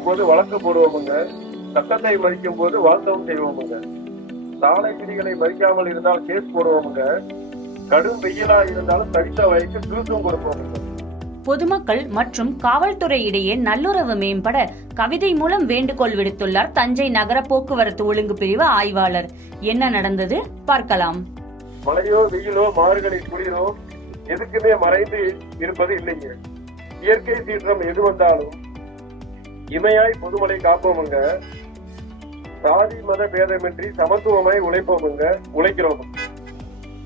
மதிக்கும் போது வழக்கு போடுவோமுங்க, சட்டத்தை மதிக்கும் போது வாழ்த்தவும் செய்வோமுங்க. சாலை விதிகளை மதிக்காமல் இருந்தால் கேஸ் போடுவோமுங்க, கடும் வெயிலா இருந்தாலும் தடித்த வயக்கு ஜூஸும் கொடுப்போமுங்க. பொதுமக்கள் மற்றும் காவல்துறை இடையே நல்லுறவு மேம்பட கவிதை மூலம் வேண்டுகோள் விடுத்துள்ளார் தஞ்சை நகர போக்குவரத்து ஒழுங்கு பிரிவு ஆய்வாளர். என்ன நடந்தது பார்க்கலாம். மழையோ வெயிலோ மாறுகளை குளிரோ எதுக்குமே மறைந்து இருப்பது இல்லைங்க. இயற்கை சீற்றம் எது வந்தாலும் இமையாய் பொதுமலை காப்போமுங்க, சாதி மத பேதமின்றி சமத்துவமாய் உழைக்கிறோம்.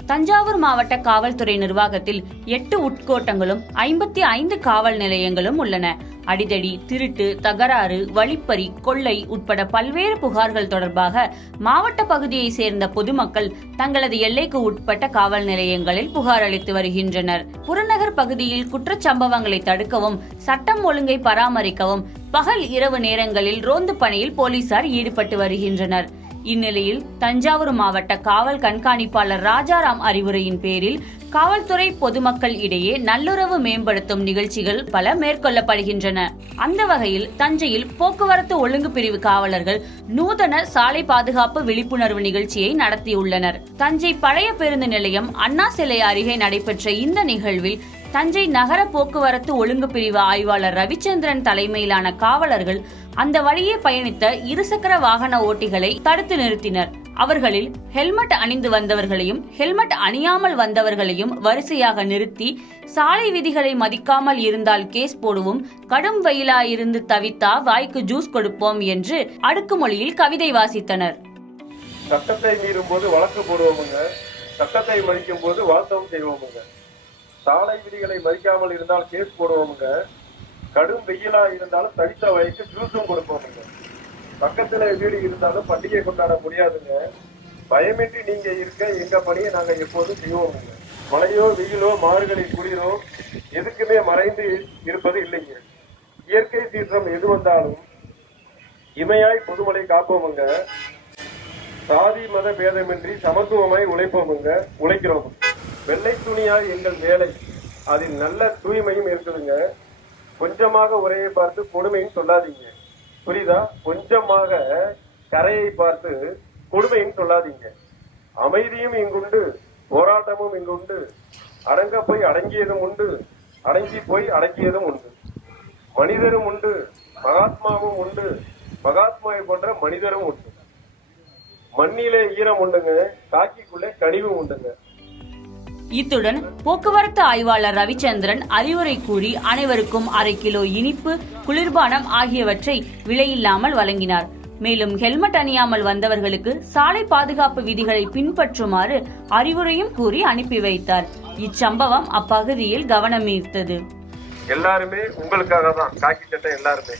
தஞ்சாவூர் மாவட்ட காவல்துறை நிர்வாகத்தில் 8 உட்கோட்டங்களும் 55 காவல் நிலையங்களும் உள்ளன. அடிதடி, திருட்டு, தகராறு, வழிப்பறி, கொள்ளை உட்பட பல்வேறு புகார்கள் தொடர்பாக மாவட்ட பகுதியை சேர்ந்த பொதுமக்கள் தங்களது எல்லைக்கு உட்பட்ட காவல் நிலையங்களில் புகார் அளித்து வருகின்றனர். புறநகர் பகுதியில் குற்றச்சம்பவங்களை தடுக்கவும் சட்டம் ஒழுங்கை பராமரிக்கவும் பகல் இரவு நேரங்களில் ரோந்து பணியில் போலீசார் ஈடுபட்டு வருகின்றனர். இந்நிலையில் தஞ்சாவூர் மாவட்ட காவல் கண்காணிப்பாளர் ராஜாராம் அறிவுரையின் பேரில் காவல்துறை பொதுமக்கள் இடையே நல்லுறவு மேம்படுத்தும் நிகழ்ச்சிகள் பல மேற்கொள்ளப்படுகின்றன. அந்த வகையில் தஞ்சையில் போக்குவரத்து ஒழுங்கு பிரிவு காவலர்கள் நூதன சாலை பாதுகாப்பு விழிப்புணர்வு நிகழ்ச்சியை நடத்தியுள்ளனர். தஞ்சை பழைய பேருந்து நிலையம் அண்ணா சிலை அருகே நடைபெற்ற இந்த நிகழ்வில் தஞ்சை நகர போக்குவரத்து ஒழுங்கு பிரிவு ஆய்வாளர் ரவிச்சந்திரன் தலைமையிலான காவலர்கள் அந்த வழியே பயணித்த இருசக்கர வாகன ஓட்டிகளை தடுத்து நிறுத்தினர். அவர்களில் ஹெல்மெட் அணிந்து வந்தவர்களையும் ஹெல்மெட் அணியாமல் வந்தவர்களையும் வரிசையாக நிறுத்தி சாலை விதிகளை மதிக்காமல் இருந்தால் கேஸ் போடுவோம், கடும் வெயிலா இருந்து தவித்தா வாய்க்கு ஜூஸ் கொடுப்போம் என்று அடுக்குமொழியில் கவிதை வாசித்தனர். சட்டத்தை மீறும் போது வழக்கு போடுவோமுங்க, சட்டத்தை மதிக்கும் போது வாழ்த்தவும் செய்வோமுங்க. சாலை விதிகளை மதிக்காமல் இருந்தால் கேஸ் போடுவோமுங்க, கடும் வெயிலா இருந்தாலும் தடித்த வயக்கு ஜூஸும் கொடுப்போமுங்க. பக்கத்துல வீடு இருந்தாலும் பண்டிகை கொண்டாட முடியாதுங்க, பயமின்றி நீங்க இருக்க எங்க பணியை நாங்க எப்போதும் செய்வோமுங்க. மழையோ வெயிலோ மாறுகளை குளிரோ எதுக்குமே மறைந்து இருப்பது இல்லைங்க. இயற்கை சீற்றம் எது வந்தாலும் இமையாய் பொதுமலை காப்போமுங்க, சாதி மத பேதமின்றி சமத்துவமாய் உழைக்கிறோம். வெள்ளை துணியாய் எங்கள் வேலை, அதில் நல்ல தூய்மையும் இருக்குதுங்க. கொஞ்சமாக உரையை பார்த்து கொடுமையும் சொல்லாதீங்க, புரியுதா? கொஞ்சமாக கரையை பார்த்து கொடுமையும் சொல்லாதீங்க. அமைதியும் இங்குண்டு, போராட்டமும் இங்குண்டு. அடங்க போய் அடங்கியதும் உண்டு, அடங்கி போய் அடங்கியதும் உண்டு. மனிதரும் உண்டு, மகாத்மாவும் உண்டு, மகாத்மாவை போன்ற மனிதரும் உண்டு. மண்ணிலே ஈரம் உண்டுங்க, காக்கிக்குள்ளே கனிவும் உண்டுங்க. இத்துடன் போக்குவரத்து ஆய்வாளர் ரவிச்சந்திரன் அறிவுரை கூறி அனைவருக்கும் 1/2 கிலோ இனிப்பு, குளிர்பானம் ஆகியவற்றை விலையில்லாமல் வழங்கினார். மேலும் ஹெல்மெட் அணியாமல் வந்தவர்களுக்கு சாலை பாதுகாப்பு விதிகளை பின்பற்றுமாறு அறிவுரையும் கூறி அனுப்பி வைத்தார். இச்சம்பவம் அப்பகுதியில் கவனம் ஈர்த்தது. எல்லாருமே உங்களுக்காக தான் காக்கி சட்டை, எல்லாருமே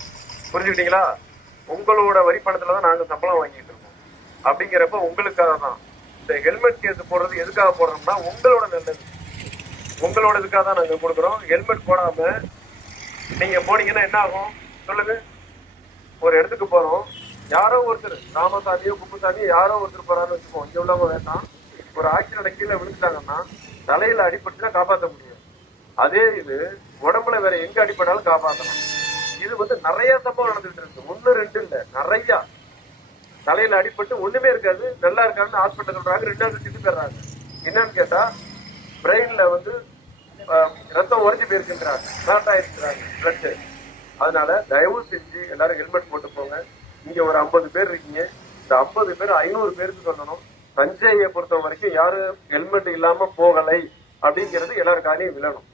புரிஞ்சுக்கிட்டீங்களா? உங்களோட வரி பணத்துல தான் நாங்க சம்பளம் வாங்கிட்டு இருக்கோம். அப்படிங்கிறப்ப உங்களுக்காக தான் இந்த ஹெல்மெட் கேஸ் போடுறது. எதுக்காக போடுறோம்னா உங்களோட நல்லது, உங்களோட இதுக்காக தான் நாங்க கொடுக்குறோம். ஹெல்மெட் போடாம நீங்க போனீங்கன்னா என்ன ஆகும் சொல்லுங்க? ஒரு இடத்துக்கு போறோம், யாரோ ஒருத்தர் ராமசாமியோ குப்புசாமியோ யாரோ ஒருத்தர் போறான்னு வச்சுப்போம், இங்க உள்ளவங்க வேண்டாம். ஒரு ஆக்சிடென்ட் கீழே விழுந்துட்டாங்கன்னா தலையில அடிபட்டுனா காப்பாற்ற முடியும். அதே இது உடம்புல வேற எங்க அடிபட்டாலும் காப்பாற்றலாம். இது நிறைய சம்பவம் நடந்துட்டு இருக்கு, 1 2 இல்ல, நிறைய. தலையில அடிபட்டு ஒண்ணுமே இருக்காது, நல்லா இருக்கான்னு ஹாஸ்பிட்டல் சொல்றாங்க, 2 திட்டு போயிடுறாங்க. என்னன்னு கேட்டா பிரெயின்ல ரத்தம் உறைஞ்சு போயிருக்குன்றாங்க, ஸ்டார்ட் ஆயிருக்கிறாங்க பிளட். அதனால தயவு செஞ்சு எல்லாரும் ஹெல்மெட் போட்டு போங்க. இங்க ஒரு 50 பேர் இருக்கீங்க, இந்த 50 பேர் 500 பேருக்கு சொல்லணும், தஞ்சையை பொறுத்த வரைக்கும் யாரும் ஹெல்மெட் இல்லாம போகலை அப்படிங்கிறது எல்லாரும் காலையும் விழணும்.